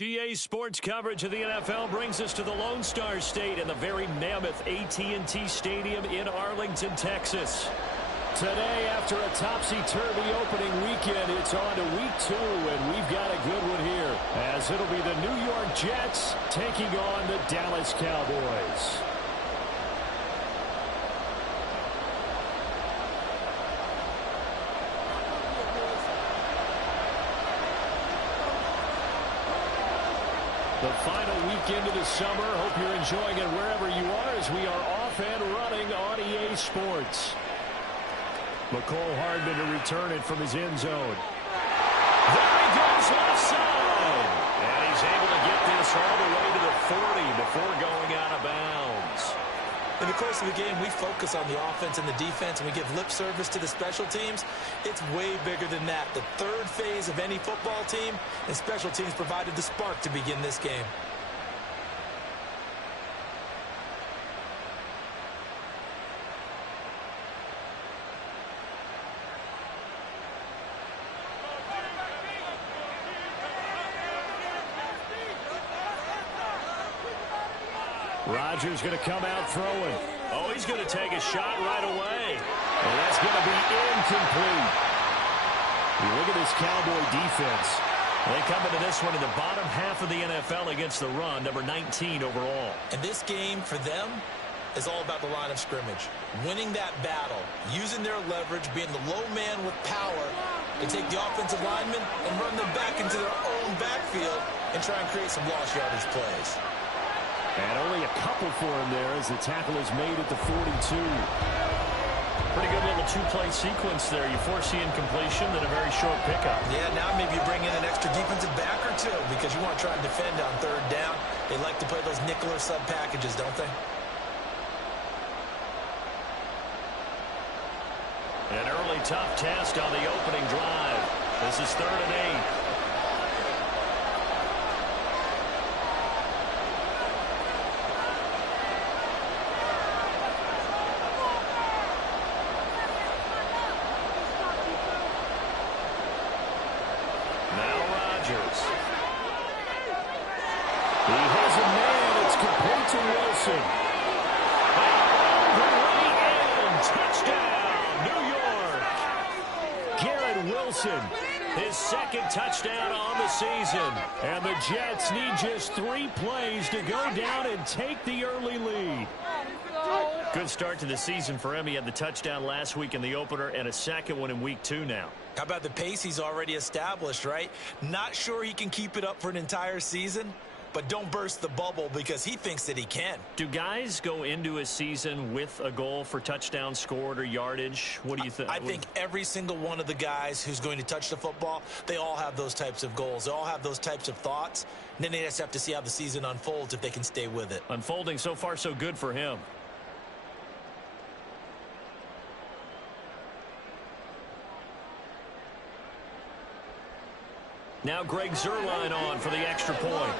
GA Sports coverage of the NFL brings us to the Lone Star State and the very mammoth AT&T Stadium in Arlington, Texas. Today, after a topsy-turvy opening weekend, it's on to week 2, and we've got a good one here, as it'll be the New York Jets taking on the Dallas Cowboys. The final weekend of the summer. Hope you're enjoying it wherever you are as we are off and running on EA Sports. McCole Hardman to return it from his end zone. There he goes left side. And he's able to get this all the way to the 40 before going out of bounds. In the course of the game, we focus on the offense and the defense, and we give lip service to the special teams. It's way bigger than that. The third phase of any football team, and special teams provided the spark to begin this game. Rodgers going to come out throwing. Oh, he's going to take a shot right away. And that's going to be incomplete. You look at this Cowboy defense. They come into this one in the bottom half of the NFL against the run, number 19 overall. And this game for them is all about the line of scrimmage. Winning that battle, using their leverage, being the low man with power to take the offensive linemen and run them back into their own backfield and try and create some lost yardage plays. And only a couple for him there as the tackle is made at the 42. Pretty good little two-play sequence there. You force the incompletion, then a very short pickup. Yeah, now maybe you bring in an extra defensive back or two because you want to try and defend on third down. They like to play those nickel or sub packages, don't they? An early tough test on the opening drive. This is 3rd and 8. He has a man. It's complete to Wilson. Touchdown, New York. Garrett Wilson, his second touchdown on the season. And the Jets need just 3 plays to go down and take the early lead. Good start to the season for him. He had the touchdown last week in the opener and a second one in week 2 now. How about the pace he's already established, right? Not sure he can keep it up for an entire season, but don't burst the bubble because he thinks that he can. Do guys go into a season with a goal for touchdown scored or yardage? What do you think? I think every single one of the guys who's going to touch the football, they all have those types of goals. They all have those types of thoughts. And then they just have to see how the season unfolds if they can stay with it. Unfolding so far so good for him. Now Greg Zuerlein on for the extra point.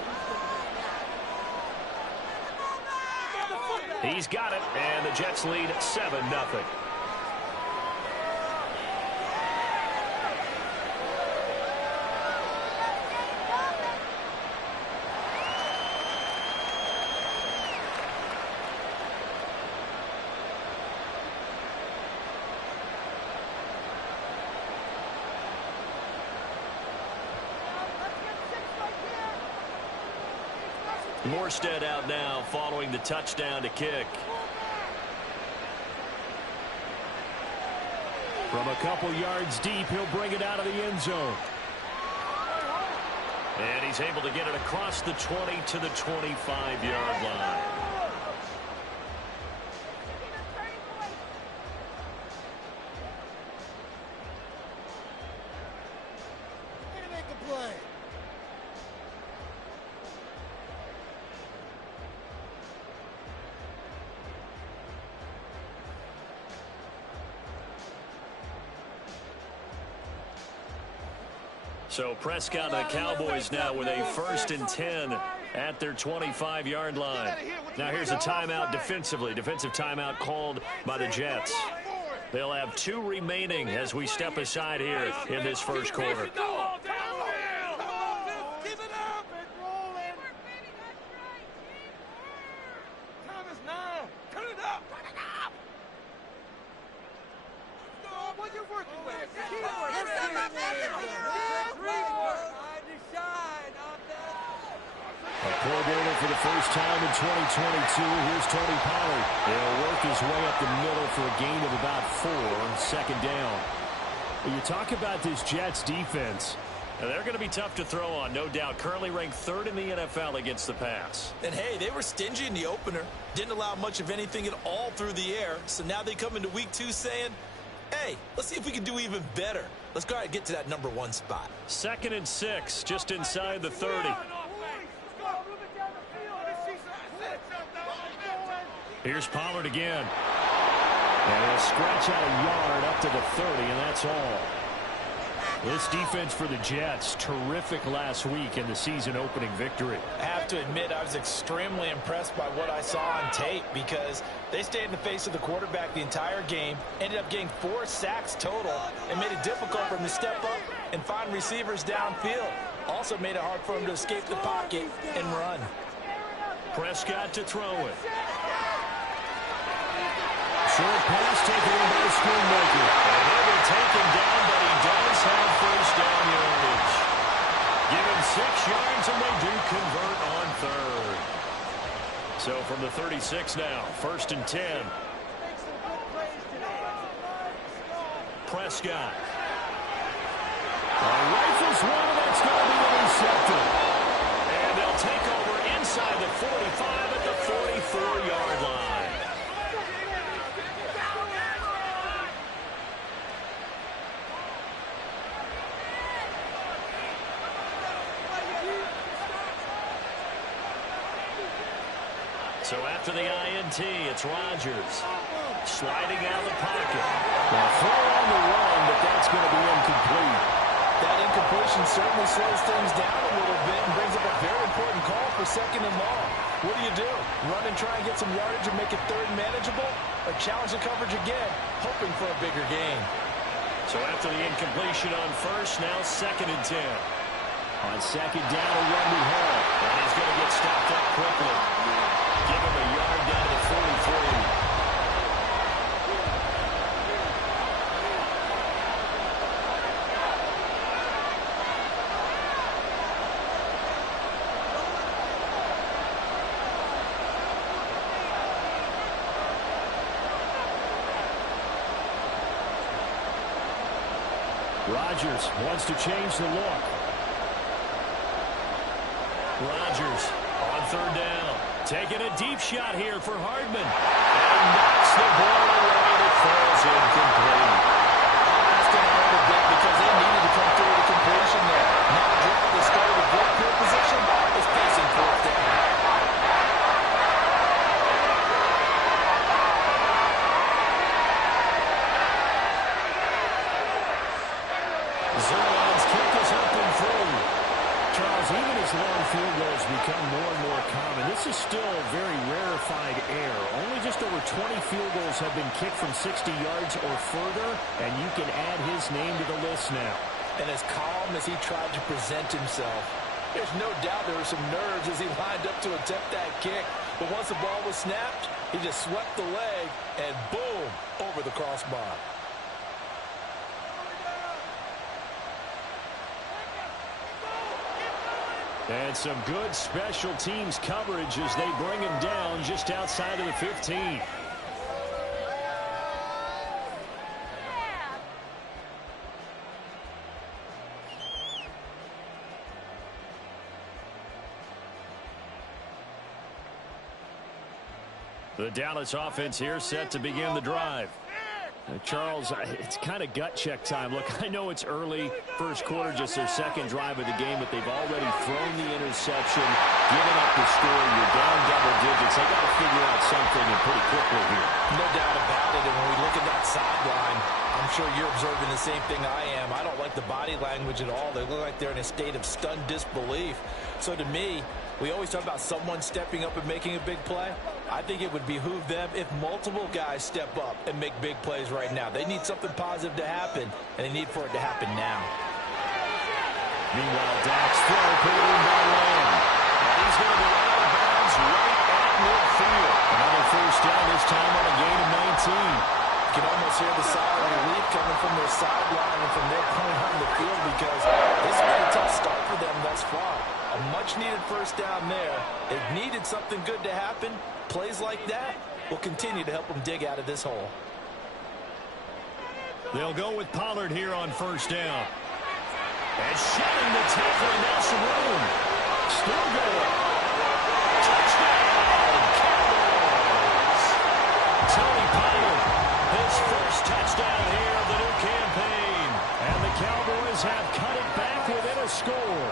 He's got it, and the Jets lead 7-0. Morstead out now following the touchdown to kick. From a couple yards deep, he'll bring it out of the end zone. And he's able to get it across the 20 to the 25-yard line. So Prescott and the Cowboys now with a 1st and 10 at their 25-yard line. Now here's a timeout defensively. Defensive timeout called by the Jets. They'll have 2 remaining as we step aside here in this first quarter. A Pro Bowler for the first time in 2022. Here's Tony Pollard. He'll work his way up the middle for a gain of about 4, second down. You talk about this Jets defense. They're going to be tough to throw on, no doubt. Currently ranked 3rd in the NFL against the pass. And, hey, they were stingy in the opener. Didn't allow much of anything at all through the air. So now they come into week 2 saying, hey, let's see if we can do even better. Let's go ahead and get to that number 1 spot. 2nd and 6, just inside the 30. Here's Pollard again. And he'll scratch out a yard up to the 30, and that's all. This defense for the Jets, terrific last week in the season-opening victory. I have to admit, I was extremely impressed by what I saw on tape because they stayed in the face of the quarterback the entire game, ended up getting 4 sacks total, and made it difficult for him to step up and find receivers downfield. Also made it hard for him to escape the pocket and run. Prescott to throw it. Short pass taken in by Schoonmaker. And he'll be taken down, but he does have first down yardage. Give him 6 yards, and they do convert on 3rd. So from the 36 now, 1st and 10. Prescott. Rifles one, that's going to be intercepted. And they'll take over inside the 45 at the 44-yard line. So after the INT, it's Rodgers sliding out of the pocket. Now throw on the run, but that's going to be incomplete. That incompletion certainly slows things down a little bit and brings up a very important call for 2nd and long. What do? Run and try and get some yardage and make it 3rd manageable? Or challenge the coverage again, hoping for a bigger gain? So after the incompletion on 1st, now 2nd and 10. On 2nd down, a run to Hall. And he's going to get stopped up quickly. Give him a yard down to the 43. Rodgers wants to change the look. Rodgers on 3rd down. Taking a deep shot here for Hardman. And knocks the ball away. It falls incomplete. That's going to hurt a bit because they needed to come through with a completion there. Now drive the start with good field position is facing 4th down. Zerlein's kick is up and through. Charles, even as long field goals become more and more common, this is still very rarefied air. Only just over 20 field goals have been kicked from 60 yards or further, and you can add his name to the list now. And as calm as he tried to present himself, there's no doubt there were some nerves as he lined up to attempt that kick. But once the ball was snapped, he just swept the leg and boom, over the crossbar. And some good special teams coverage as they bring him down just outside of the 15. The Dallas offense here set to begin the drive. Charles, it's kind of gut check time. Look, I know it's early, first quarter, just their 2nd drive of the game, but they've already thrown the interception, given up the score. You're down double digits. They got to figure out something and pretty quickly here. No doubt about it. And when we look at that sideline, I'm sure you're observing the same thing I am. I don't like the body language at all. They look like they're in a state of stunned disbelief. So to me, we always talk about someone stepping up and making a big play. I think it would behoove them if multiple guys step up and make big plays right now. They need something positive to happen, and they need for it to happen now. Meanwhile, Dak's throw put in by Lamb. And he's going to be out of bounds right at midfield. Another first down, this time on a gain of 19. You can almost hear the sigh of relief coming from their sideline and from their point on the field because this has been a tough start for them thus far. A much-needed first down there. They needed something good to happen. Plays like that will continue to help them dig out of this hole. They'll go with Pollard here on first down. And shedding the tackle, and now some room. Still going. Touchdown, Cowboys. Tony Pollard, his first touchdown here of the new campaign. And the Cowboys have cut it back within a score.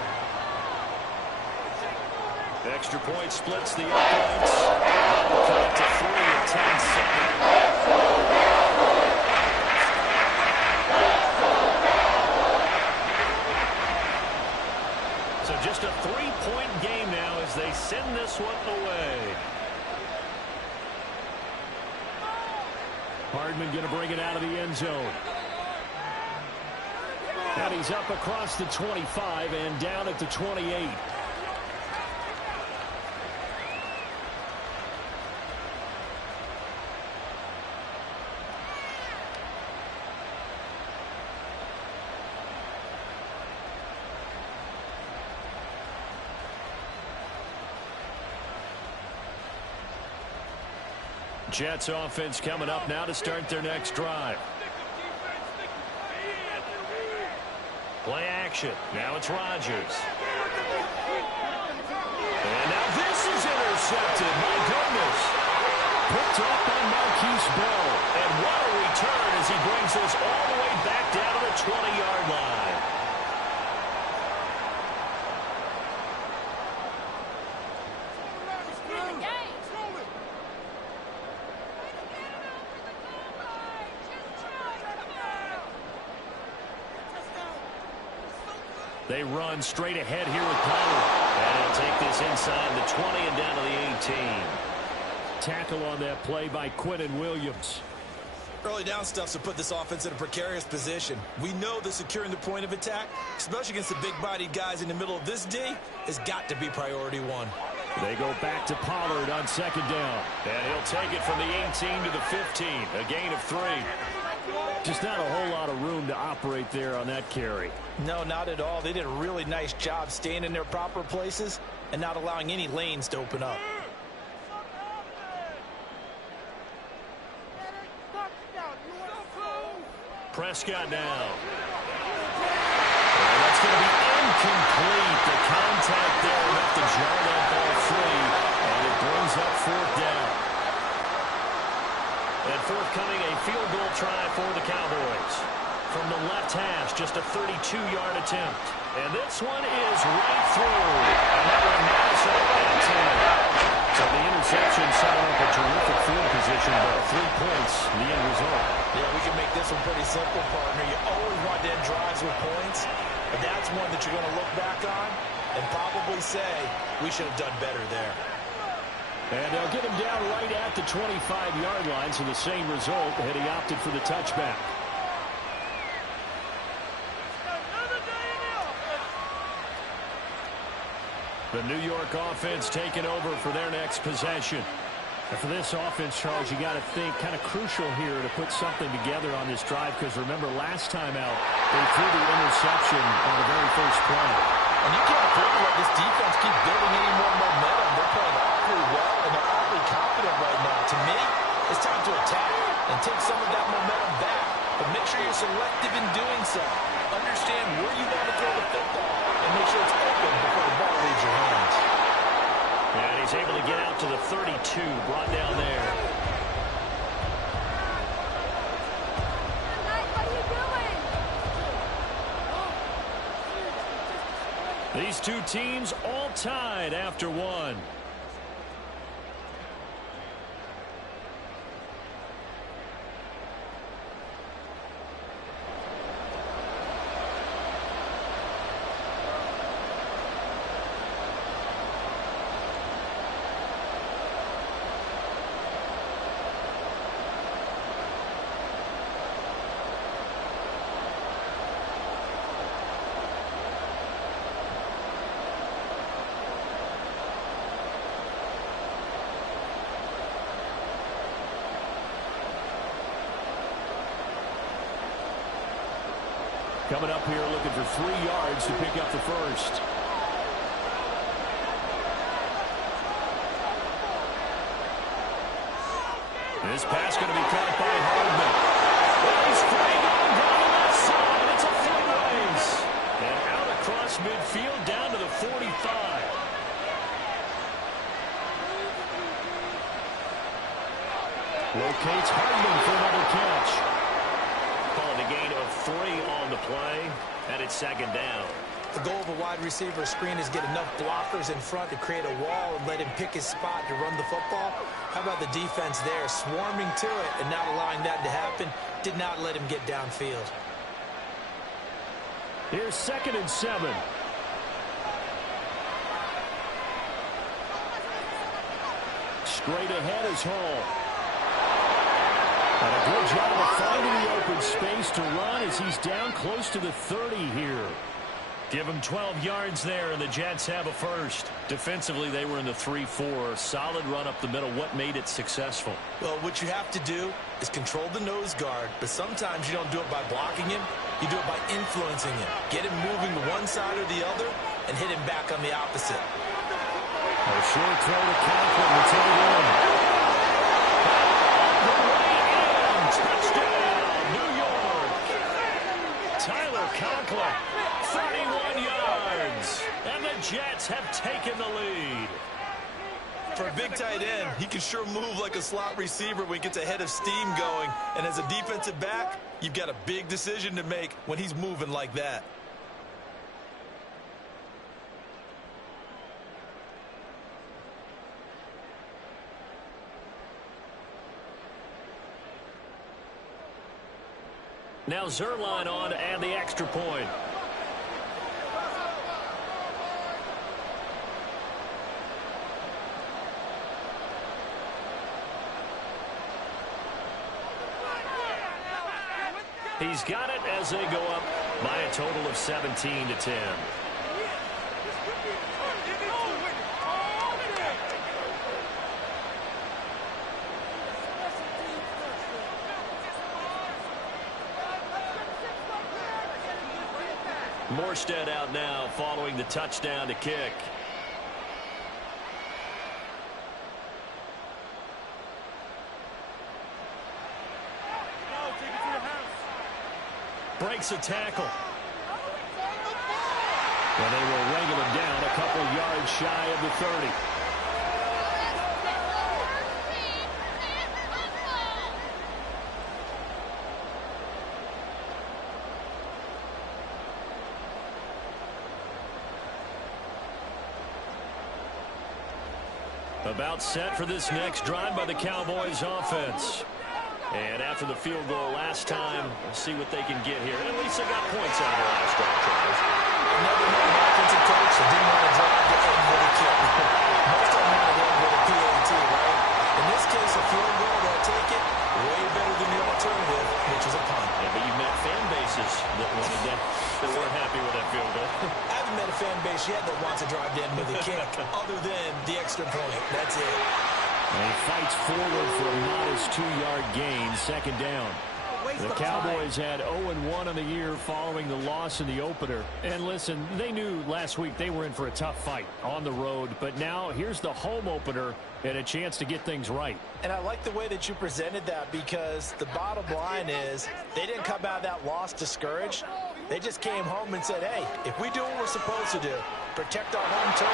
Extra point splits the points. That'll cut it to 3 at 10-7. So just a 3-point game now as they send this one away. Hardman going to bring it out of the end zone. And he's up across the 25 and down at the 28. Jets offense coming up now to start their next drive. Play action. Now it's Rodgers. And now this is intercepted. My goodness. Picked up by Marquise Bell. And what a return as he brings us all the way back down to the 20-yard line. They run straight ahead here with Pollard. And he'll take this inside the 20 and down to the 18. Tackle on that play by Quinnen Williams. Early down stuff to put this offense in a precarious position. We know that securing the point of attack, especially against the big-bodied guys in the middle of this D, has got to be priority one. They go back to Pollard on second down. And he'll take it from the 18 to the 15. A gain of 3. Just not a whole lot of room to operate there on that carry. No, not at all. They did a really nice job staying in their proper places and not allowing any lanes to open up. Prescott now. And that's going to be incomplete. The contact there left the jar that ball free, and it brings up fourth down. And forthcoming, a field goal try for the Cowboys. From the left hash, just a 32-yard attempt. And this one is right through. And that one Madison at 10. So the interception set up a terrific field position, but 3 points, the end result. Yeah, we can make this one pretty simple, partner. You always want to end drives with points, but that's one that you're going to look back on and probably say, we should have done better there. And they'll get him down right at the 25-yard line, so the same result had he opted for the touchback. The New York offense taking over for their next possession. And for this offense, Charles, you got to think kind of crucial here to put something together on this drive, because remember last time out they threw the interception on the very first play. And you can't afford to let this defense keep building any more momentum. They're playing awfully well, and they're awfully confident right now. To me, it's time to attack and take some of that momentum back. But make sure you're selective in doing so. Understand where you want to throw the football and make sure it's open before the ball leaves your hands. And he's able to get out to the 32, brought down there. These two teams all tied after one. Coming up here looking for 3 yards to pick up the first. This pass going to be caught by Hardman. He's free going down the left side. It's a foot race. And out across midfield down to the 45. Locates Hardman for another catch. Calling a gain of 3 on the play, and it's second down. The goal of a wide receiver screen is get enough blockers in front to create a wall and let him pick his spot to run the football. How about the defense there, swarming to it and not allowing that to happen? Did not let him get downfield. Here's 2nd and 7. Straight ahead is Hall. And a good job of finding the open space to run as he's down close to the 30 here. Give him 12 yards there, and the Jets have a first. Defensively, they were in the 3-4. Solid run up the middle. What made it successful? Well, what you have to do is control the nose guard, but sometimes you don't do it by blocking him. You do it by influencing him. Get him moving to one side or the other and hit him back on the opposite. A short throw to Conklin. The tight end. The way in. Touchdown, New York. Tyler Conklin. 31 yards, and the Jets have taken the lead. For a big tight end, he can sure move like a slot receiver when he gets a head of steam going. And as a defensive back, you've got a big decision to make when he's moving like that. Now Zuerlein on to add the extra point. He's got it as they go up by a total of 17-10. Morstead out now following the touchdown to kick. Breaks a tackle. And they will wrangle him down a couple yards shy of the 30. About set for this next drive by the Cowboys offense. And after the field goal last time, we'll see what they can get here. And at least they got points out of the last drive, Charles. Another offensive coach that didn't want to drive to end with a kick. Most of them want to run with a PAT, right? In this case, a field goal, they'll take it. Way better than the alternative, which is a punt. Yeah, but you've met fan bases that wanted that, that weren't happy with that field goal. I haven't met a fan base yet that wants to drive to end with a kick, other than the extra point. That's it. And he fights forward for a modest 2-yard gain, second down. The Cowboys had 0-1 on the year following the loss in the opener. And listen, they knew last week they were in for a tough fight on the road. But now here's the home opener and a chance to get things right. And I like the way that you presented that, because the bottom line is they didn't come out of that loss discouraged. They just came home and said, hey, if we do what we're supposed to do, protect our home turf,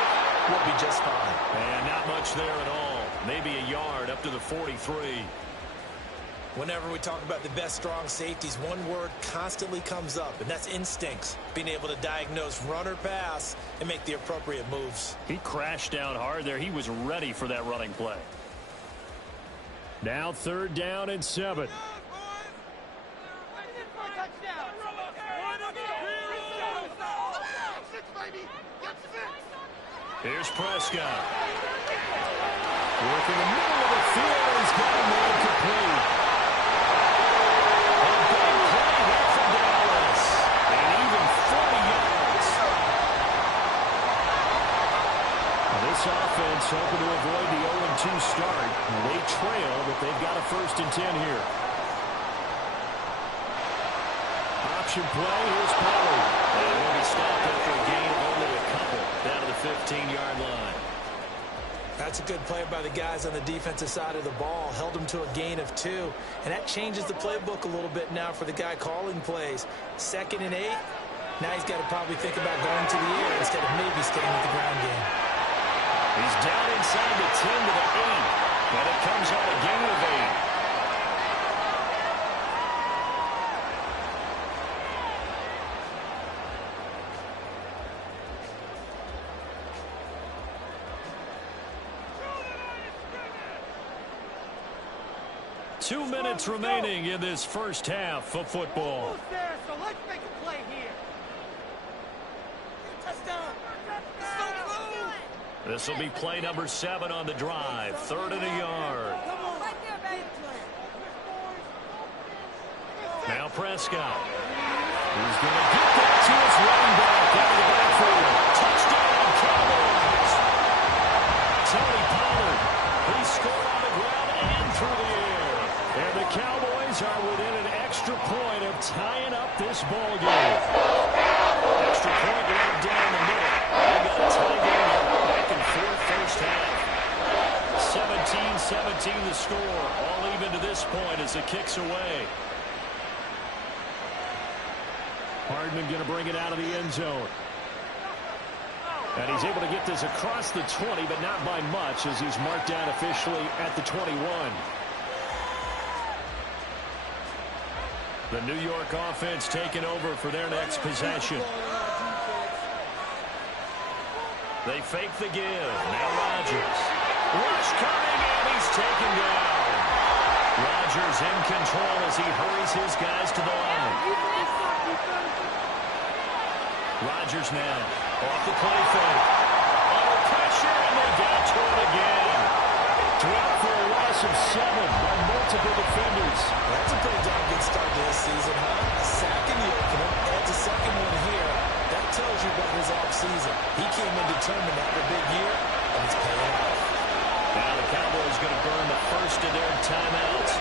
we'll be just fine. And not much there at all. Maybe a yard up to the 43. Whenever we talk about the best strong safeties, one word constantly comes up, and that's instincts. Being able to diagnose run or pass and make the appropriate moves. He crashed down hard there. He was ready for that running play. Now 3rd down and 7. Here's Prescott. Working the middle of the field. He's got a man complete. A big play here for Dallas. And even 40 yards. Now this offense hoping to avoid the 0-2 start. They trail, but they've got a 1st and 10 here. option play. Here's Pollard. And he'll be stopped after a gain of only a couple down to the 15-yard line. That's a good play by the guys on the defensive side of the ball. Held them to a gain of 2. And that changes the playbook a little bit now for the guy calling plays. 2nd and 8. Now he's got to probably think about going to the air instead of maybe staying with the ground game. He's down inside the 10 to the 8. And it comes on a gain of 8. 2 minutes remaining in this first half of football. There, so let's make a play here. Touchdown. This will be play number 7 on the drive. 3rd and a yard. Come on. Right there, baby. Now Prescott. He's going to get that to his running back out of the backfield. Touchdown, Cowboys. Tony Pollard. He scored on the ground and through the air. And the Cowboys are within an extra point of tying up this ball game. Extra point right down the middle. We got a tie game back and forth first half. 17-17 the score. All even to this point as it kicks away. Hardman going to bring it out of the end zone. And he's able to get this across the 20, but not by much as he's marked down officially at the 21. The New York offense taking over for their next possession. They fake the give. Now Rodgers. Rush coming, and he's taken down. Rodgers in control as he hurries his guys to the line. Rodgers now off the play fake. Under pressure, and they get to it again. Dropped for a loss of 7 by multiple defenders. That's a pretty darn good start to this season, huh? A sack in the opener, adds a second one here. That tells you about his offseason. He came in determined to have a big year, and it's paying off. Now the Cowboys going to burn the first of their timeouts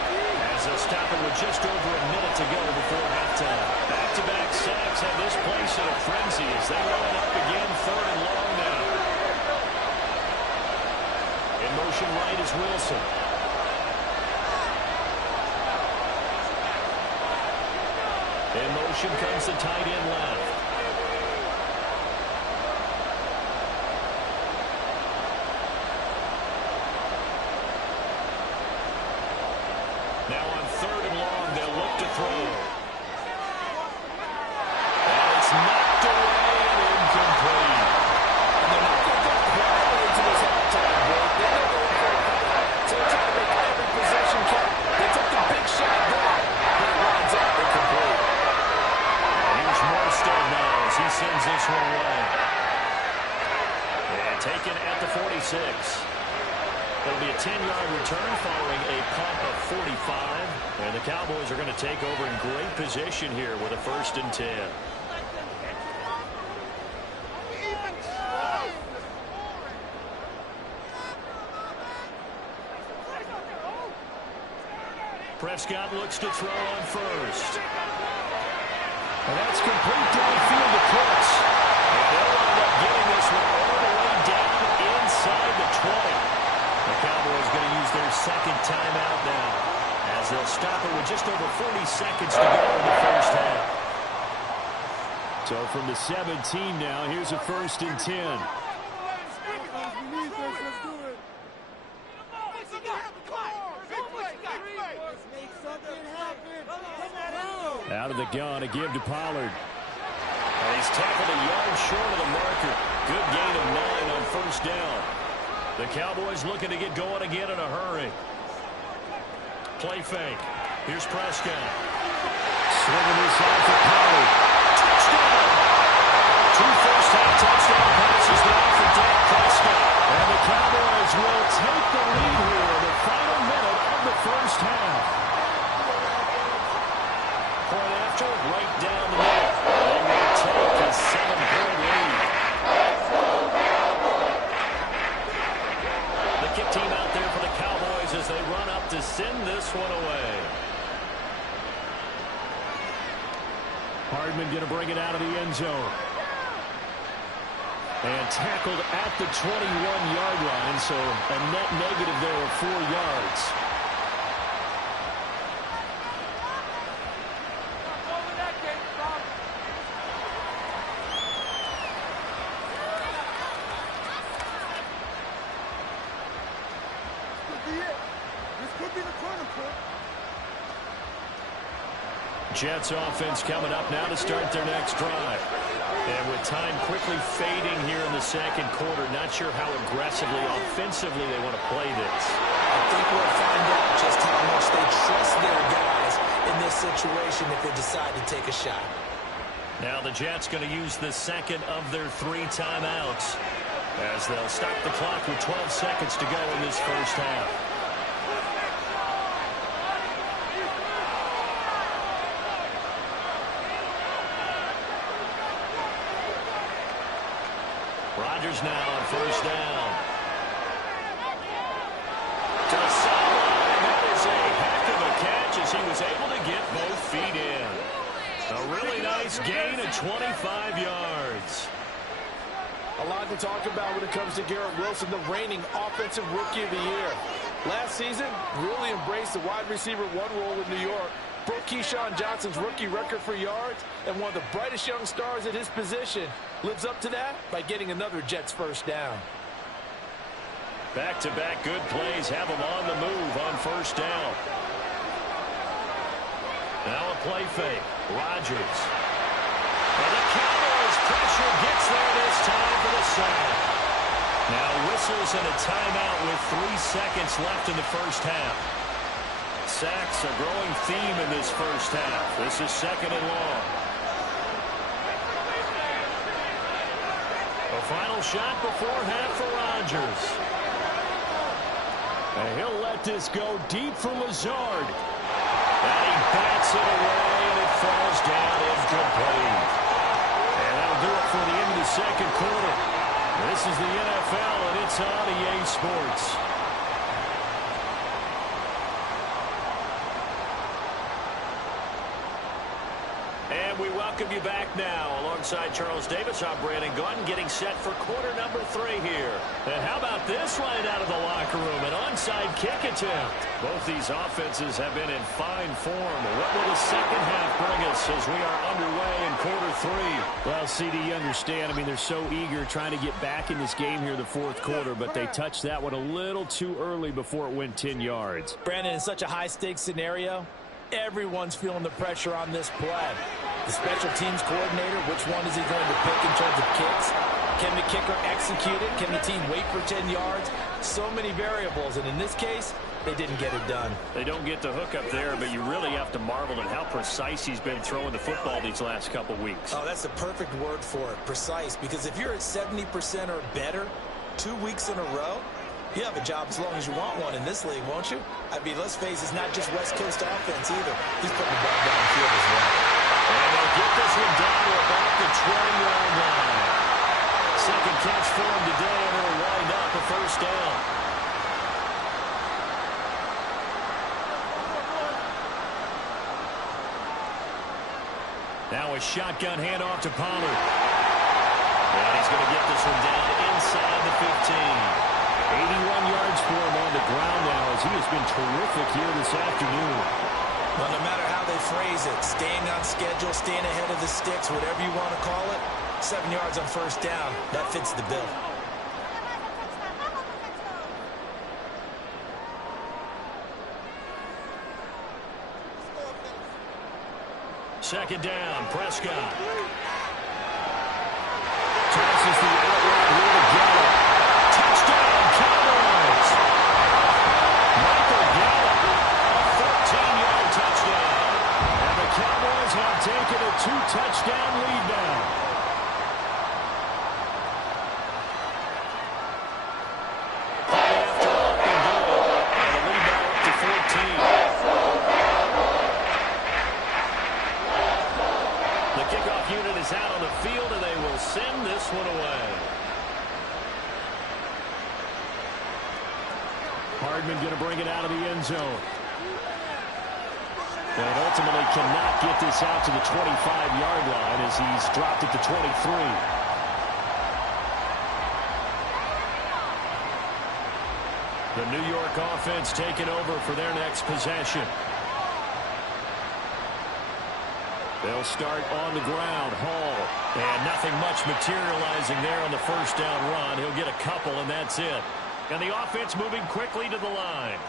as they'll stop it with just over a minute to go before halftime. Back-to-back sacks have this place in a frenzy as they run it up again, 3rd and long now. In motion right is Wilson. In motion comes the tight end left. Now on 3rd and long, they'll look to throw. And it's knocked away and incomplete. And they're not going to go quietly into this halftime break. They're going to go for it. So they're trying to make every possession count. They took the big shot there, but it runs out incomplete. And here's Morstead now as he sends this one away. And taken at the 46. It'll be a 10-yard return following a punt of 45. And the Cowboys are going to take over in great position here with a 1st and 10. Prescott looks to throw on first. And that's complete downfield to Cooks. And they'll end up getting this one all the way down inside the 20. The Cowboys going to use their 2nd timeout now as they'll stop it with just over 40 seconds to go in the first half. So from the 17 now, here's a 1st and 10. Out of the gun, a give to Pollard. And he's tackled a yard short of the marker. Good gain of 9 on 1st down. The Cowboys looking to get going again in a hurry. Play fake. Here's Prescott. Swinging this out for Pollard. Touchdown! 2 first-half touchdown passes now for Dak Prescott. And the Cowboys will take the lead here in the final minute of the first half. Point after, right down the middle. They will take a 7-point lead. The kick team out there for the Cowboys as they run up to send this one away. Hardman going to bring it out of the end zone. And tackled at the 21-yard line, so a net negative there of 4 yards. Jets offense coming up now to start their next drive. And with time quickly fading here in the second quarter, not sure how aggressively, offensively they want to play this. I think we'll find out just how much they trust their guys in this situation if they decide to take a shot. Now the Jets going to use the second of their 3 timeouts as they'll stop the clock with 12 seconds to go in this first half. Rodgers now on first down. To the sideline. That is a heck of a catch as he was able to get both feet in. A really nice gain of 25 yards. A lot to talk about when it comes to Garrett Wilson, the reigning offensive rookie of the year. Last season, really embraced the wide receiver 1 role in New York. Broke Keyshawn Johnson's rookie record for yards, and one of the brightest young stars at his position lives up to that by getting another Jets first down. Back-to-back good plays have him on the move on first down. Now a play fake. Rodgers. And the Cowboys pressure gets there this time for the sack. Now whistles and a timeout with 3 seconds left in the first half. Sacks a growing theme in this first half. This is second and long. A final shot before half for Rodgers. And he'll let this go deep for Lazard. And he bats it away, and it falls down incomplete. And that'll do it for the end of the second quarter. This is the NFL, and it's on EA Sports. And we welcome you back now. Alongside Charles Davis, I'm Brandon Gaudin, getting set for quarter number 3 here. And how about this right out of the locker room? An onside kick attempt. Both these offenses have been in fine form. What will the second half bring us as we are underway in quarter 3? Well, CD, you understand. I mean, they're so eager trying to get back in this game here in the fourth quarter, but they touched that one a little too early before it went 10 yards. Brandon, in such a high-stakes scenario, everyone's feeling the pressure on this play. The special teams coordinator, which one is he going to pick in terms of kicks? Can the kicker execute it? Can the team wait for 10 yards? So many variables, and in this case, they didn't get it done. They don't get the hook up there, but you really have to marvel at how precise he's been throwing the football these last couple weeks. Oh, that's the perfect word for it, precise, because if you're at 70% or better 2 weeks in a row, you have a job as long as you want one in this league, won't you? I mean, let's face it, it's not just West Coast offense either. He's putting the ball downfield as well. And they'll get this one down to about the 20-yard line. Second catch for him today, and it'll wind up a first down. Now a shotgun handoff to Pollard. And he's going to get this one down inside the 15. 81 yards for him on the ground now as he has been terrific here this afternoon. Well, no matter how they phrase it, staying on schedule, staying ahead of the sticks, whatever you want to call it, 7 yards on first down, that fits the bill. Second down, Prescott. Tosses the outright here to Gallup. Touchdown, Cowboys! Michael Gallup, a 14-yard touchdown. And the Cowboys have taken a 2-touchdown lead now. After all, and the lead now up to 14. The kickoff unit is out on the field, and they will send this one away. Hardman going to bring it out of the end zone. And ultimately cannot get this out to the 25-yard line as he's dropped it to 23. The New York offense taking over for their next possession. They'll start on the ground. Hall. And nothing much materializing there on the first down run. He'll get a couple, and that's it. And the offense moving quickly to the line.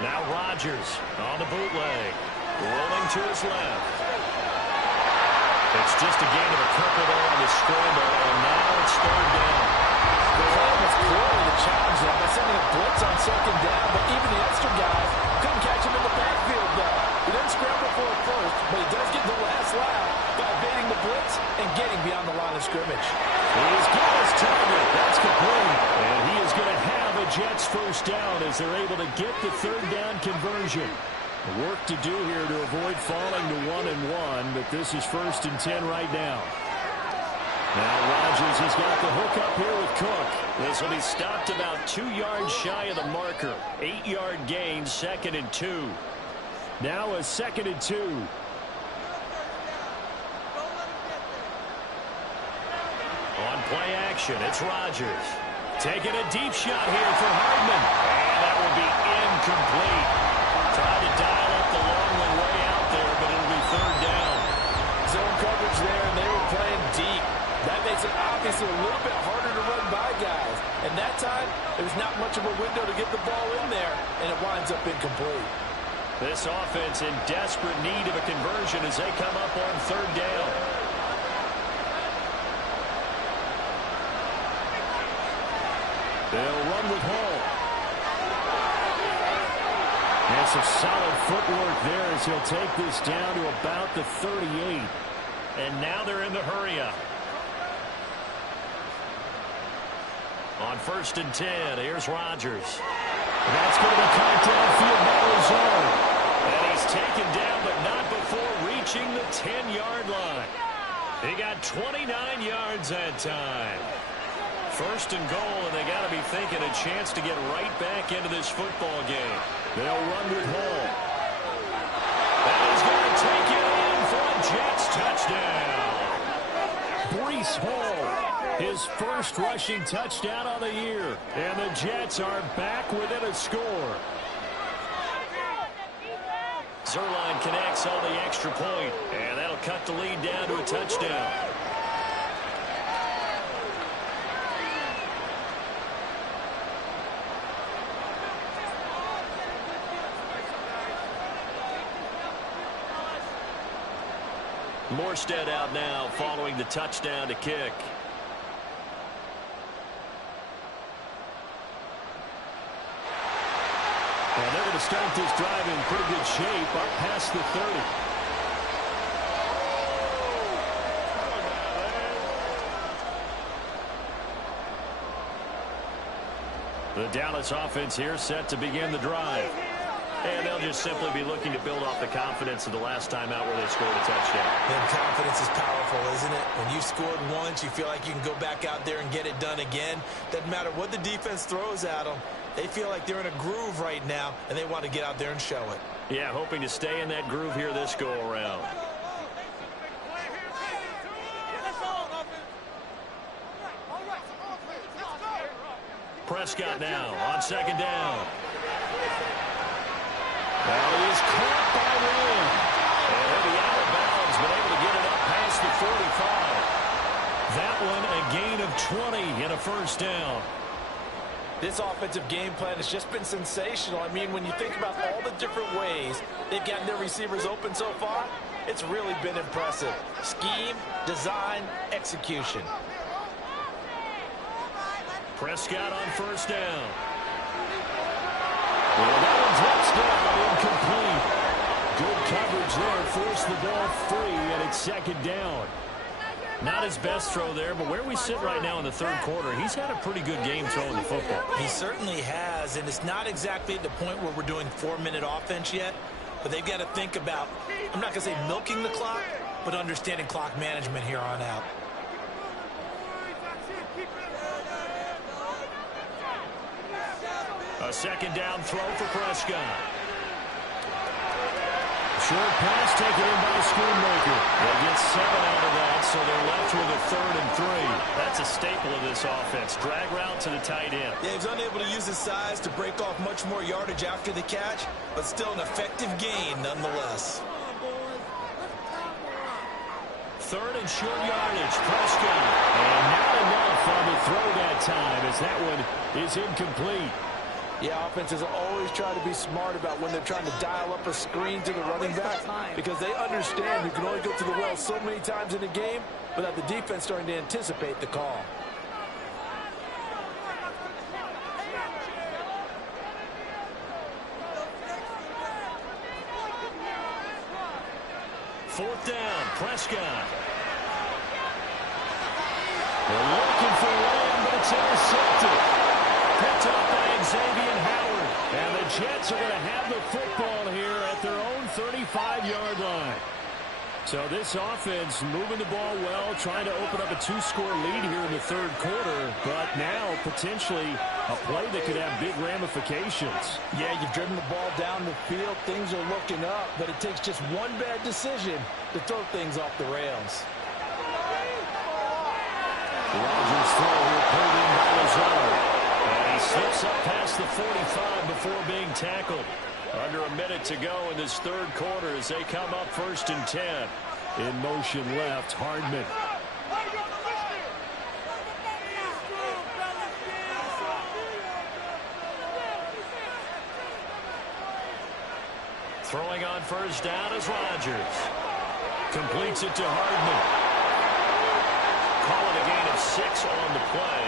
Now Rodgers on the bootleg. Rolling to his left. It's just a gain of a couple there on the scramble, and now it's third down. The plan was clearly to challenge them by sending a blitz on second down, but even the extra guys couldn't catch him in the backfield though. He didn't scramble for it first, but he does get the last lap by evading the blitz and getting beyond the line of scrimmage. He's got his target. That's complete. And he is going to have a Jets first down as they're able to get the third down conversion. Work to do here to avoid falling to 1-1, but this is 1st and 10 right now. Now Rodgers has got the hook up here with Cook. This will be stopped about 2 yards shy of the marker. 8-yard gain, 2nd and 2. Now a 2nd and 2. On play action, it's Rodgers. Taking a deep shot here for Hardman. And that will be incomplete. Tried to dial up the long one way out there, but it'll be third down. Zone coverage there, and they were playing deep. That makes it obviously a little bit harder to run by guys. And that time, there's not much of a window to get the ball in there, and it winds up incomplete. This offense in desperate need of a conversion as they come up on third down. They'll run with Hall. And some solid footwork there as he'll take this down to about the 38. And now they're in the hurry-up. On 1st and 10, here's Rodgers. That's going to be caught downfield by Lazard. And he's taken down, but not before reaching the 10-yard line. He got 29 yards that time. 1st and goal, and they got to be thinking a chance to get right back into this football game. They'll run with Hall. And he's going to take it in for a Jets touchdown. Breece Hall, his first rushing touchdown of the year. And the Jets are back within a score. Zuerlein connects on the extra point, and that'll cut the lead down to a touchdown. Morstead out now following the touchdown to kick. And they're going to start this drive in pretty good shape up past the 30. The Dallas offense here set to begin the drive. And they'll just simply be looking to build off the confidence of the last time out where they scored a touchdown. And confidence is powerful, isn't it? When you've scored once, you feel like you can go back out there and get it done again. Doesn't matter what the defense throws at them. They feel like they're in a groove right now, and they want to get out there and show it. Yeah, hoping to stay in that groove here this go-around. Prescott now on 2nd down. Well, he is caught by Lamb. And he'll be out of bounds, but able to get it up past the 45. That one a gain of 20 and a first down. This offensive game plan has just been sensational. I mean, when you think about all the different ways they've gotten their receivers open so far, it's really been impressive. Scheme, design, execution. Prescott on 1st down. Well, that one's touchdown, incomplete. Good coverage there, forced the ball free, and it's 2nd down. Not his best throw there, but where we sit right now in the 3rd quarter, he's had a pretty good game throwing the football. He certainly has, and it's not exactly at the point where we're doing 4-minute offense yet, but they've got to think about, I'm not going to say milking the clock, but understanding clock management here on out. A 2nd down throw for Prescott. Short pass taken in by Schoonmaker. They get 7 out of that, so they're left with a 3rd and 3. That's a staple of this offense. Drag route to the tight end. Yeah, he's unable to use his size to break off much more yardage after the catch, but still an effective gain nonetheless. 3rd and short yardage. Prescott. And not enough on the throw that time, as that one is incomplete. Yeah, offenses always try to be smart about when they're trying to dial up a screen to the running back, because they understand you can only go to the well so many times in a game without the defense starting to anticipate the call. Fourth down, Prescott. They're looking for Lamb, but it's intercepted. Picked up by Xavier Howard. And the Jets are going to have the football here at their own 35-yard line. So this offense moving the ball well, trying to open up a 2-score lead here in the 3rd quarter, but now potentially a play that could have big ramifications. Yeah, you've driven the ball down the field. Things are looking up, but it takes just one bad decision to throw things off the rails. Rodgers' throw here pulled in by Lazard. And he slips up past the 45 before being tackled. Under a minute to go in this 3rd quarter as they come up 1st and 10. In motion left, Hardman. Throwing on 1st down is Rodgers. Completes it to Hardman. Call it a gain of 6 on the play.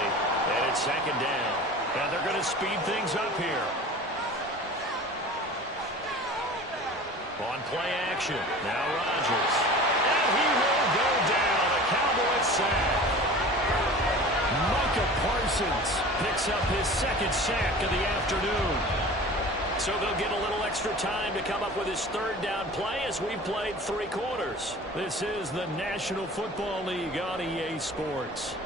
And it's 2nd down. And they're going to speed things up here. On play action. Now Rodgers. And he will go down. A Cowboys sack. Micah Parsons picks up his 2nd sack of the afternoon. So they'll get a little extra time to come up with his 3rd down play as we played 3 quarters. This is the National Football League on EA Sports.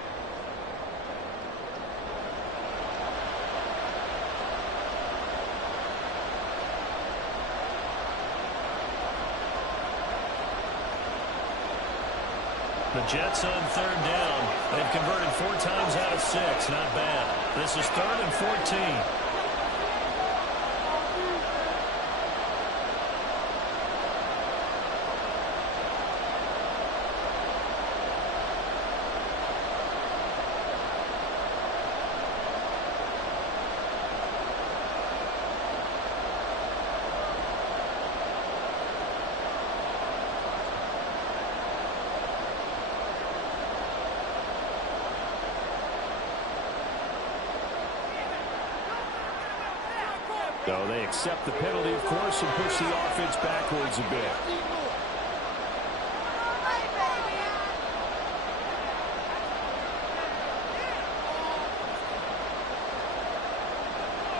The Jets on 3rd down. They've converted 4 times out of 6. Not bad. This is 3rd and 14. So they accept the penalty, of course, and push the offense backwards a bit.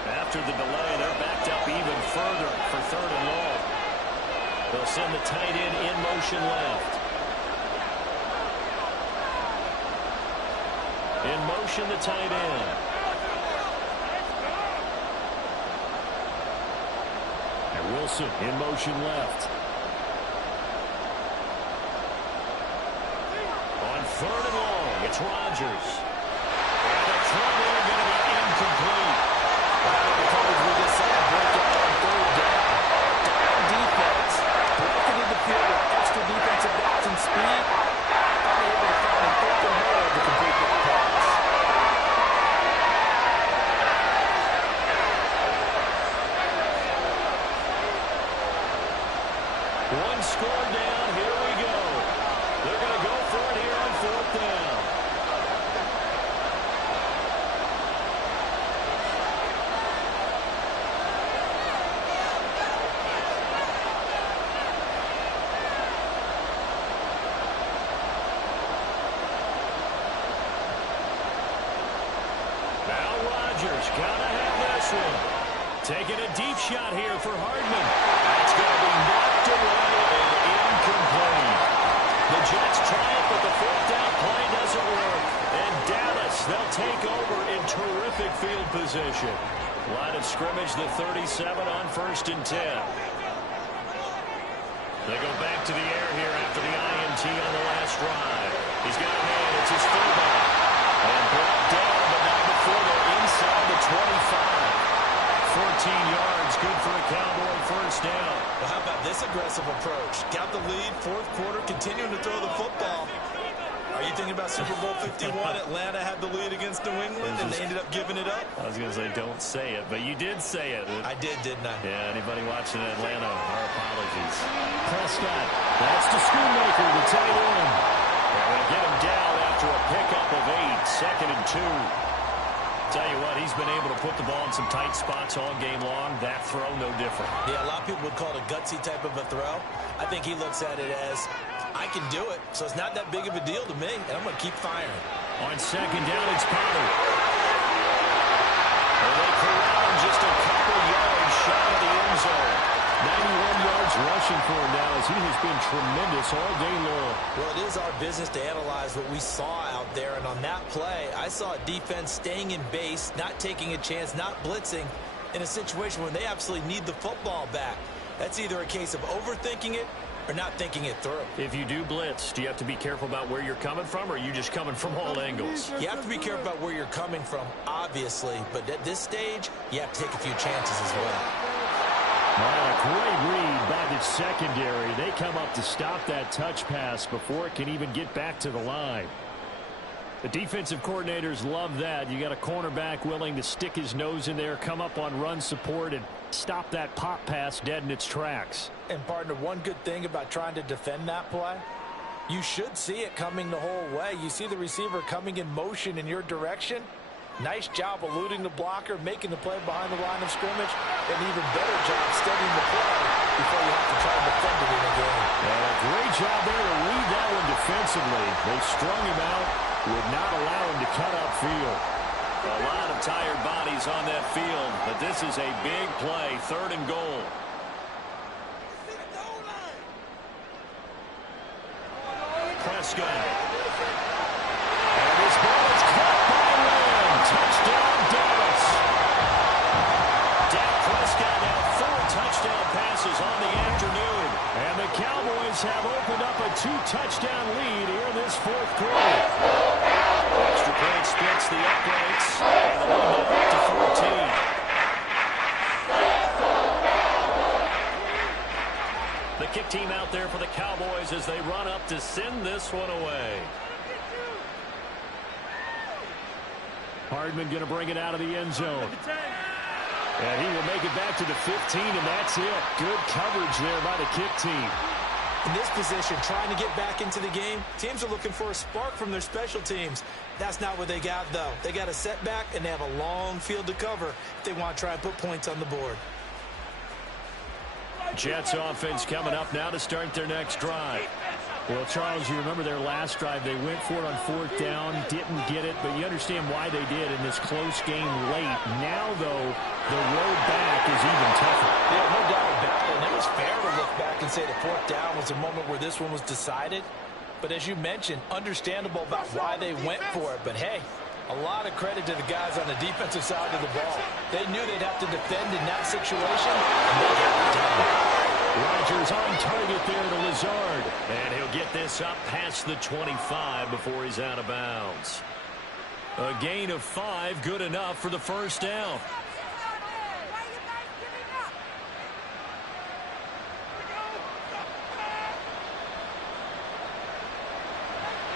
After the delay, they're backed up even further for 3rd and long. They'll send the tight end in motion left. In motion, the tight end. Wilson in motion left. On 3rd and long, it's Rodgers. And the throw there going to be incomplete. We just saw a breakout on 3rd down. Down defense. Broken in the field with extra defensive backs and speed. Unable to find an open hole to complete that pass. One score down. Here we go. They're going to go for it here on 4th down. Now Rodgers got to have this one. Taking a deep shot here for Hardman. That's going to be knocked away and incomplete. The Jets try it, but the 4th down play doesn't work. And Dallas, they'll take over in terrific field position. Line of scrimmage, the 37 on 1st and 10. They go back to the air here after the INT on the last drive. He's got a man. It's his fullback. And brought down, but not before they're inside the 25. 14 yards, good for a Cowboy first down. Well, how about this aggressive approach? Got the lead, fourth quarter, continuing to throw the football. Are you thinking about Super Bowl 51? Atlanta had the lead against New England, and they ended up giving it up? I was going to say, don't say it, but you did say it. I did, didn't I? Yeah, anybody watching Atlanta, our apologies. Prescott, that's to Schoonmaker, the tight end. They're going to get him down after a pickup of 8, 2nd and 2. Tell you what, he's been able to put the ball in some tight spots all game long. That throw, no different. Yeah, a lot of people would call it a gutsy type of a throw. I think he looks at it as, I can do it, so it's not that big of a deal to me, and I'm going to keep firing. On 2nd down, it's Pollard. And they corral him just a couple yards shy of the end zone. 91 yards rushing for him now as he has been tremendous all day long. Well, it is our business to analyze what we saw out there, and on that play, I saw a defense staying in base, not taking a chance, not blitzing, in a situation where they absolutely need the football back. That's either a case of overthinking it or not thinking it through. If you do blitz, do you have to be careful about where you're coming from, or are you just coming from all angles? You have to be careful about where you're coming from, obviously, but at this stage, you have to take a few chances as well. A great read by the secondary. They come up to stop that touch pass before it can even get back to the line. The defensive coordinators love that. You got a cornerback willing to stick his nose in there, come up on run support, and stop that pop pass dead in its tracks. And, partner, one good thing about trying to defend that play, you should see it coming the whole way. You see the receiver coming in motion in your direction. Nice job eluding the blocker, making the play behind the line of scrimmage, and even better job studying the play before you have to try to defend it in a game. And a great job there to read that one defensively. They strung him out, would not allow him to cut upfield. A lot of tired bodies on that field, but this is a big play, 3rd and goal. Prescott. And this ball is caught by Lamb. Touchdown, Dallas. Dak Prescott now 4 touchdown passes on the afternoon. And the Cowboys have opened up a 2-touchdown lead here in this 4th quarter. Extra point splits the uprights, and the lead up to 14. The kick team out there for the Cowboys as they run up to send this one away. Hardman going to bring it out of the end zone. And he will make it back to the 15, and that's it. Good coverage there by the kick team. In this position, trying to get back into the game, teams are looking for a spark from their special teams. That's not what they got, though. They got a setback, and they have a long field to cover if they want to try and put points on the board. Jets offense coming up now to start their next drive. Well, Charles, you remember their last drive. They went for it on 4th down, didn't get it, but you understand why they did in this close game late. Now, though, the road back is even tougher. Yeah, no doubt about it. And it was fair to look back and say the 4th down was a moment where this one was decided. But as you mentioned, understandable about why they went for it. But, hey, a lot of credit to the guys on the defensive side of the ball. They knew they'd have to defend in that situation, and they got it done. Rodgers on target there to Lazard. And he'll get this up past the 25 before he's out of bounds. A gain of 5, good enough for the first down.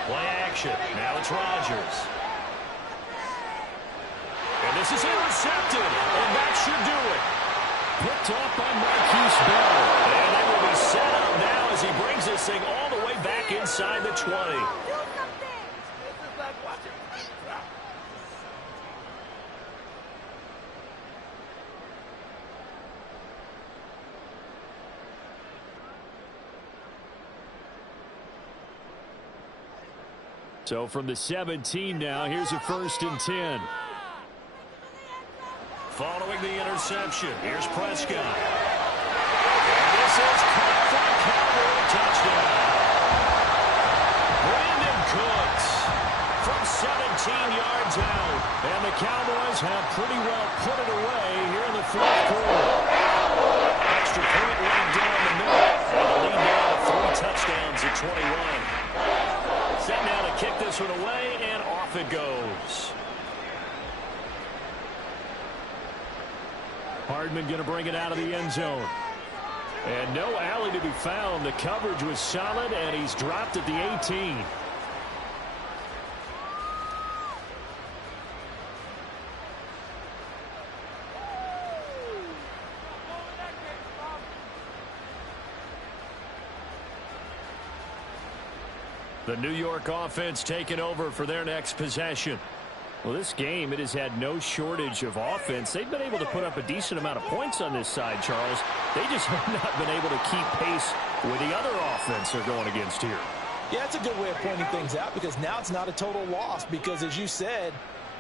Play action. Now it's Rodgers. And this is intercepted. And that should do it. Picked up by Marquise Bell. And they will be set up now as he brings this thing all the way back inside the 20. So from the 17 now, here's a 1st and 10. Following the interception, here's Prescott. And this is caught for a Cowboy touchdown. Brandon Cooks from 17 yards out. And the Cowboys have pretty well put it away here in the 4th quarter. Extra point right down the middle. And the lead now this one away, and off it goes. Hardman going to bring it out of the end zone. And no alley to be found. The coverage was solid, and he's dropped at the 18. The New York offense taking over for their next possession. Well, this game, it has had no shortage of offense. They've been able to put up a decent amount of points on this side, Charles. They just have not been able to keep pace with the other offense they're going against here. Yeah, that's a good way of pointing things out because now it's not a total loss because, as you said,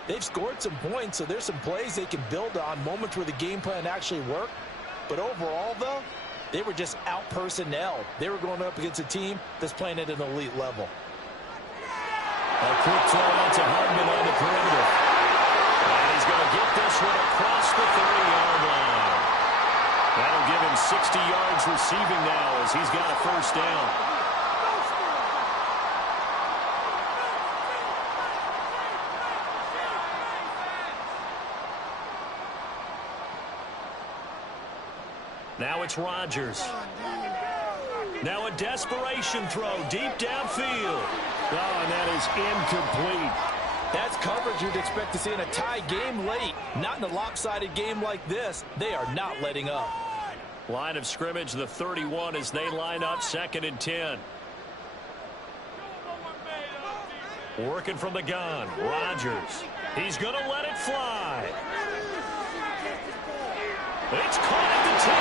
they've scored some points, so there's some plays they can build on, moments where the game plan actually worked. But overall, though, they were just out-personnel. They were going up against a team that's playing at an elite level. A quick throw out to Hardman on the perimeter. And he's going to get this one across the 30-yard line. That'll give him 60 yards receiving now as he's got a first down. Now it's Rodgers. Now a desperation throw deep downfield. Oh, and that is incomplete. That's coverage you'd expect to see in a tie game late. Not in a lopsided game like this. They are not letting up. Line of scrimmage, the 31 as they line up 2nd and 10. Working from the gun. Rodgers. He's going to let it fly. It's caught at the 10.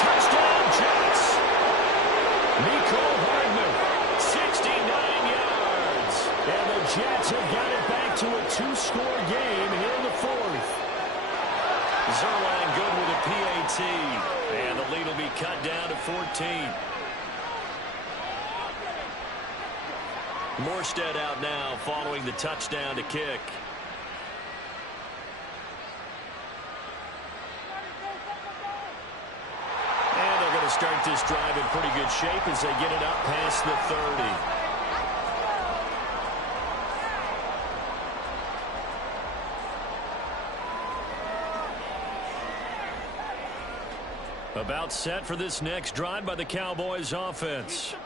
Touchdown, Jets. Mecole Hardman, 69 yards. And the Jets have got it back to a 2-score game here in the 4th. Zerline good with a PAT. And the lead will be cut down to 14. Morstead out now following the touchdown to kick. Start this drive in pretty good shape as they get it up past the 30. About set for this next drive by the Cowboys offense.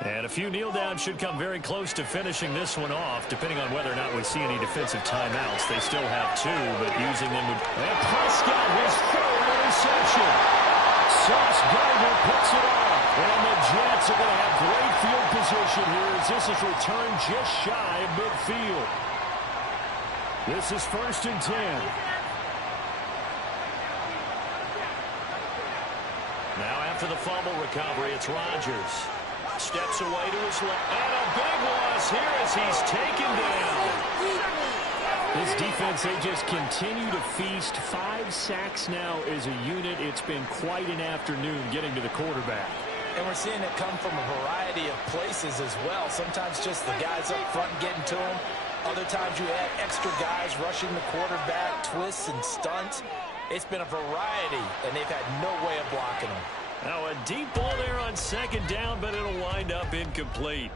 And a few kneel downs should come very close to finishing this one off, depending on whether or not we see any defensive timeouts. They still have 2, but using them would... And Prescott, his 3rd interception. Sauce Gardner picks it off. And the Jets are going to have great field position here as this is returned just shy of midfield. This is 1st and 10. Now after the fumble recovery, it's Rodgers. Steps away to his left. And a big loss here as he's taken down. This defense, they just continue to feast. 5 sacks now as a unit. It's been quite an afternoon getting to the quarterback. And we're seeing it come from a variety of places as well. Sometimes just the guys up front getting to him. Other times you add extra guys rushing the quarterback, twists and stunts. It's been a variety, and they've had no way of blocking him. Now a deep ball there on 2nd down, but it'll wind up incomplete.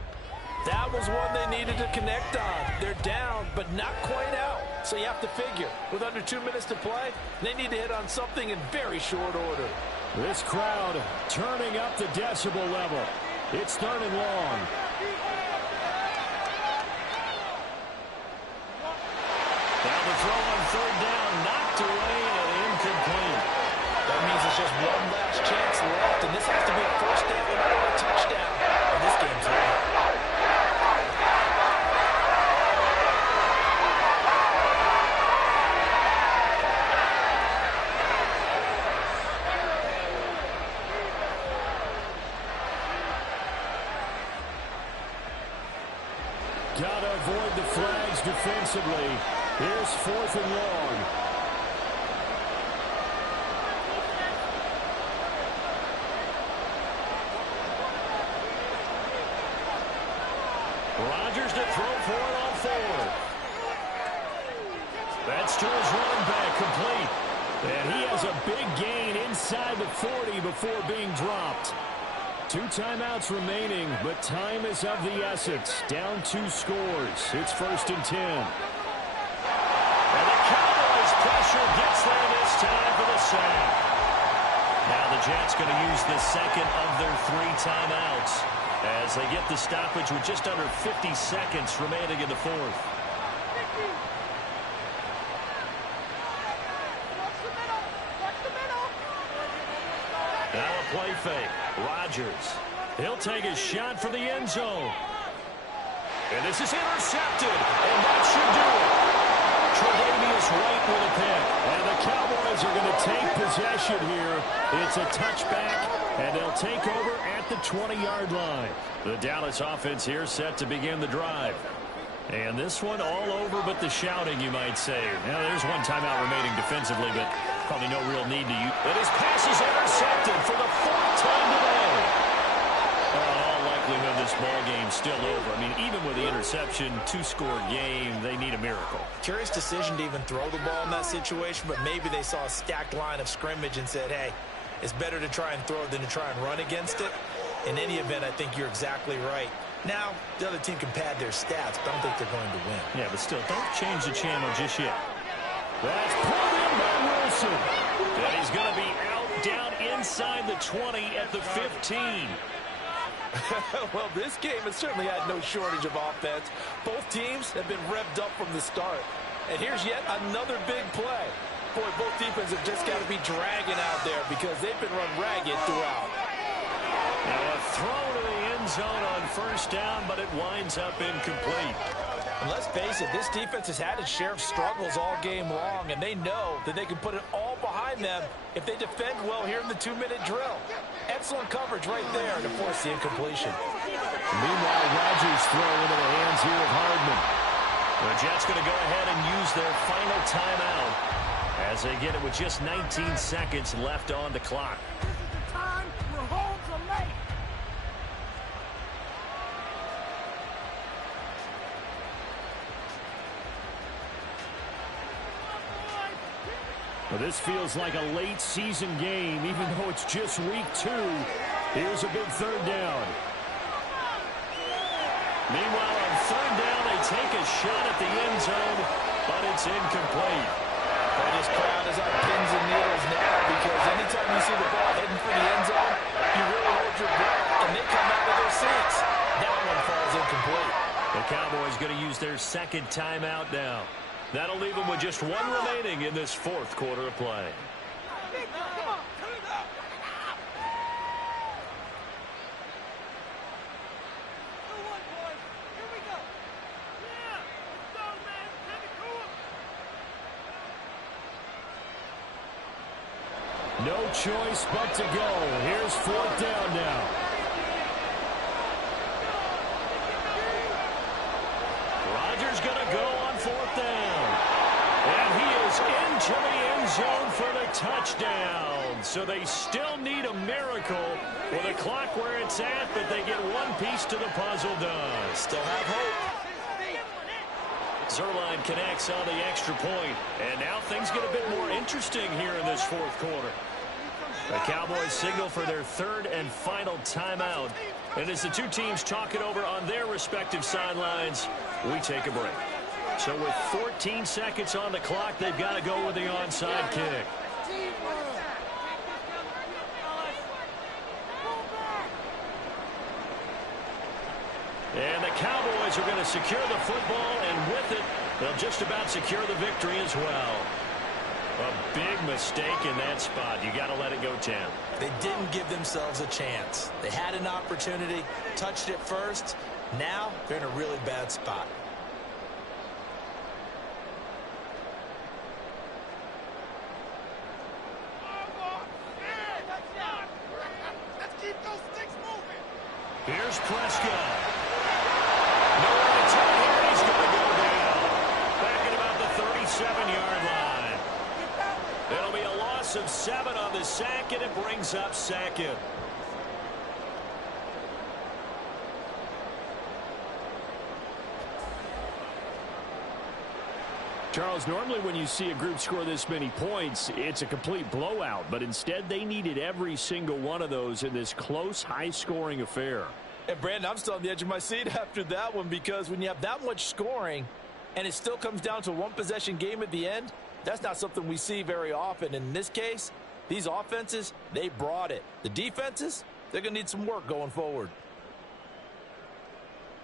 That was one they needed to connect on. They're down, but not quite out. So you have to figure, with under 2 minutes to play, they need to hit on something in very short order. This crowd turning up the decibel level. It's 3rd and long. Now the throw on 3rd down, knocked away and incomplete. That means it's just one last chance left, and this has to be a 1st down or a touchdown. And this game's over. Gotta avoid the flags defensively. Here's 4th and long. Rodgers to throw for it on 4th. That's to his running back, complete. And he has a big gain inside the 40 before being dropped. 2 timeouts remaining, but time is of the essence. Down 2 scores. It's 1st and 10. And the Cowboys pressure gets there this time for the sack. Now the Jets going to use the second of their 3 timeouts as they get the stoppage with just under 50 seconds remaining in the 4th. Now a play fake. Rodgers. He'll take a shot for the end zone. And this is intercepted. And that should do it. Tre'Davious White with a pick. And the Cowboys are going to take possession here. It's a touchback, and they'll take over at the 20-yard line. The Dallas offense here set to begin the drive. And this one all over but the shouting, you might say. Now, there's 1 timeout remaining defensively, but probably no real need to use. But his pass is intercepted for the 4th time today. In all likelihood, this ball game's still over. I mean, even with the interception, 2-score game, they need a miracle. Curious decision to even throw the ball in that situation, but maybe they saw a stacked line of scrimmage and said, hey, it's better to try and throw than to try and run against it. In any event, I think you're exactly right. Now, the other team can pad their stats, but I don't think they're going to win. Yeah, but still, don't change the channel just yet. That's pulled in by Wilson. And he's going to be out down inside the 20 at the 15. Well, this game has certainly had no shortage of offense. Both teams have been revved up from the start. And here's yet another big play. Boy, both defenses have just got to be dragging out there because they've been run ragged throughout. Now a throw to the end zone on 1st down, but it winds up incomplete. And let's face it, this defense has had its share of struggles all game long, and they know that they can put it all behind them if they defend well here in the 2-minute drill. Excellent coverage right there to force the incompletion. Meanwhile, Rodgers throw into the hands here of Hardman. The Jets going to go ahead and use their final timeout as they get it with just 19 seconds left on the clock. This is the time where homes are made. Well, this feels like a late season game, even though it's just week 2. Here's a big 3rd down. Meanwhile, on 3rd down, they take a shot at the end zone, but it's incomplete. And this crowd is on pins and needles now because anytime you see the ball heading for the end zone, you really hold your breath, and they come out of their seats. That one falls incomplete. The Cowboys going to use their 2nd timeout now. That'll leave them with just 1 remaining in this 4th quarter of play. Come on, turn it up. Good one, boys. Here we go. Yeah, let's go, man. Take it to him. No choice but to go. Here's 4th down now. Rodgers going to go on 4th down. And he is into the end zone for the touchdown. So they still need a miracle with the clock where it's at, but they get 1 piece to the puzzle done. Still have hope. Zuerlein connects on the extra point. And now things get a bit more interesting here in this 4th quarter. The Cowboys signal for their 3rd and final timeout. And as the 2 teams talk it over on their respective sidelines, we take a break. So with 14 seconds on the clock, they've got to go with the onside kick. And the Cowboys are going to secure the football, and with it, they'll just about secure the victory as well. A big mistake in that spot. You got to let it go 10. They didn't give themselves a chance. They had an opportunity, touched it first. Now they're in a really bad spot. Here's Prescott. Nowhere to turn here. He's going to go down. Back at about the 37-yard line. It'll be a loss of 7 on the sack, and it brings up 2nd. Charles, normally when you see a group score this many points, it's a complete blowout. But instead, they needed every single one of those in this close, high-scoring affair. And, Brandon, I'm still on the edge of my seat after that one because when you have that much scoring and it still comes down to a one-possession game at the end, that's not something we see very often. And in this case, these offenses, they brought it. The defenses, they're going to need some work going forward.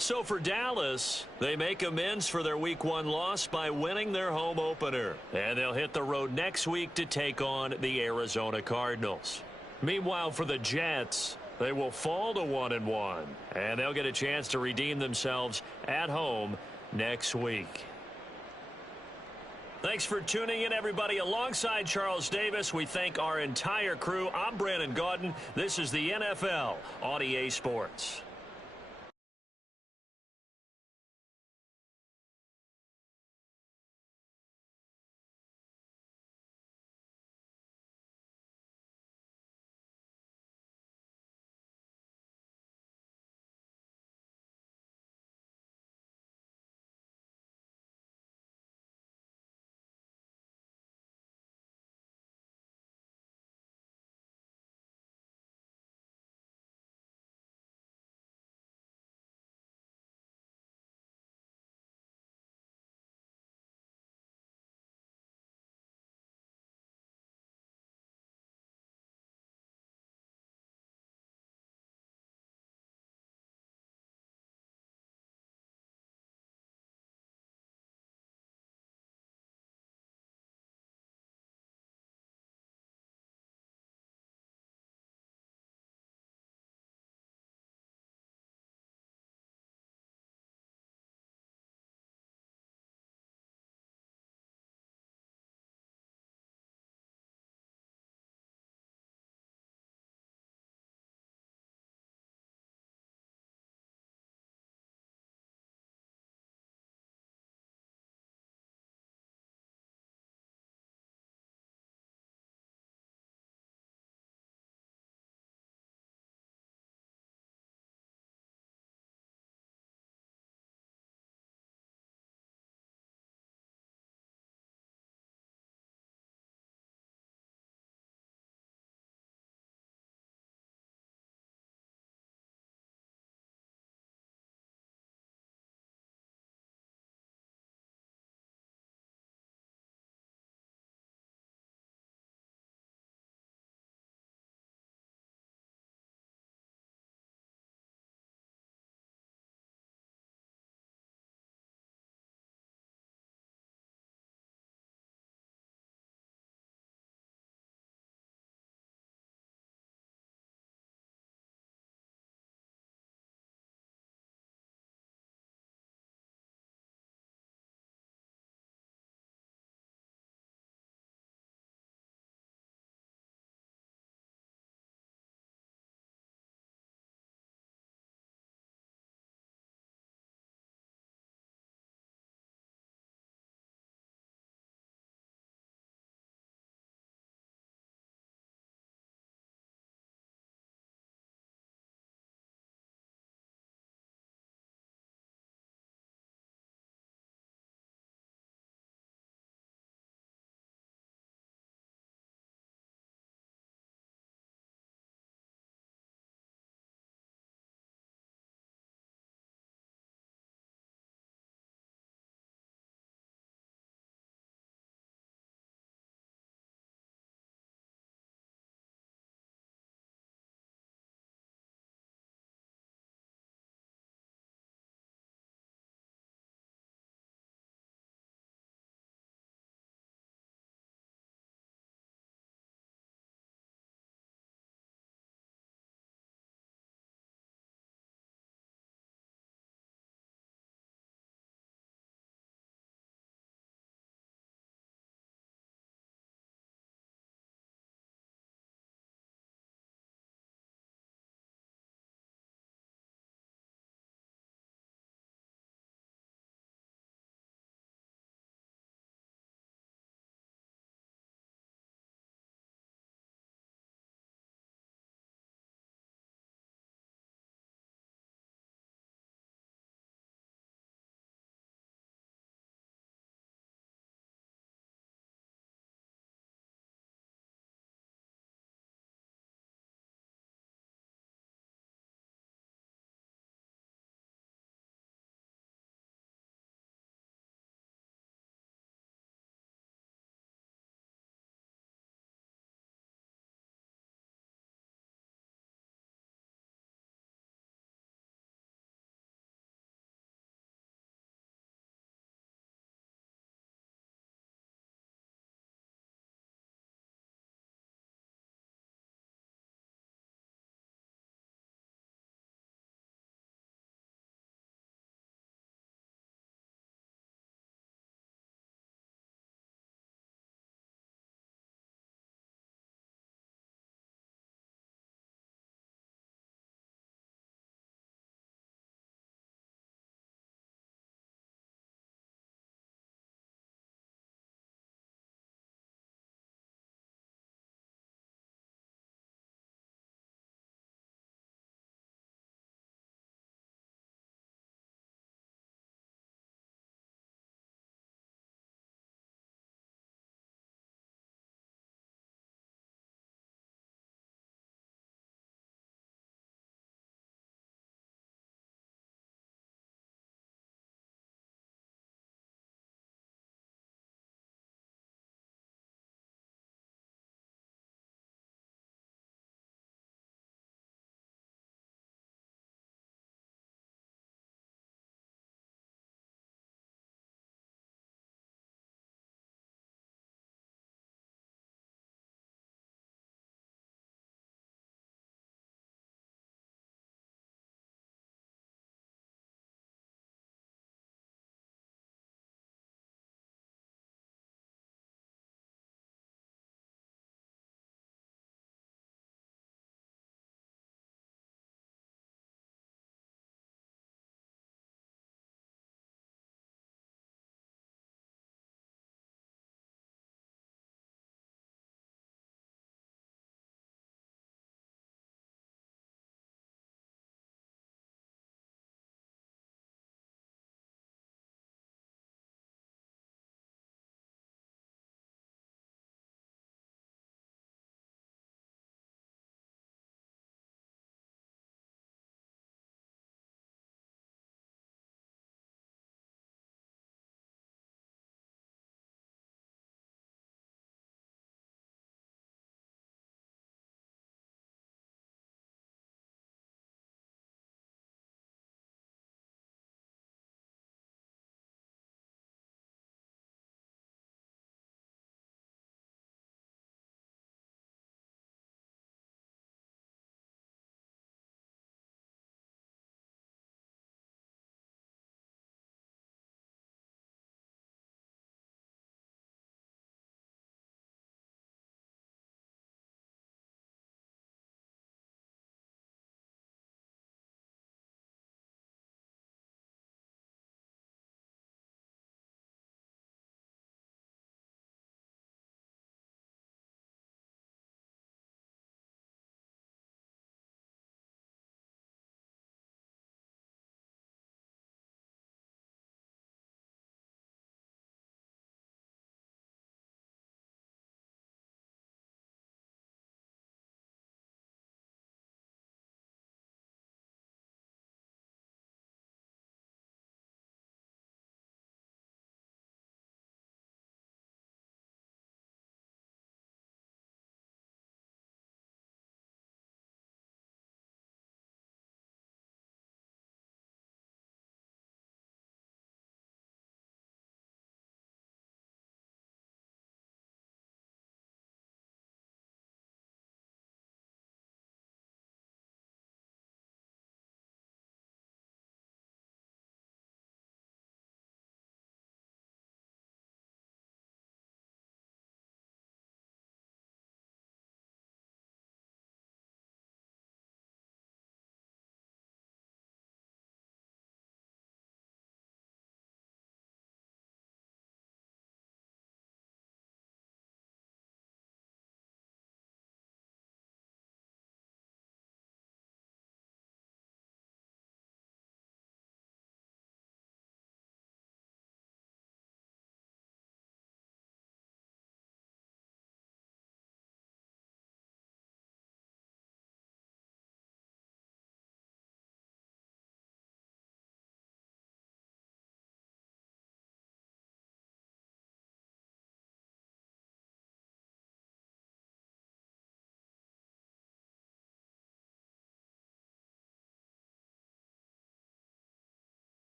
So for Dallas, they make amends for their Week 1 loss by winning their home opener. And they'll hit the road next week to take on the Arizona Cardinals. Meanwhile, for the Jets, they will fall to 1-1. And they'll get a chance to redeem themselves at home next week. Thanks for tuning in, everybody. Alongside Charles Davis, we thank our entire crew. I'm Brandon Gaudin. This is the NFL on EA Sports.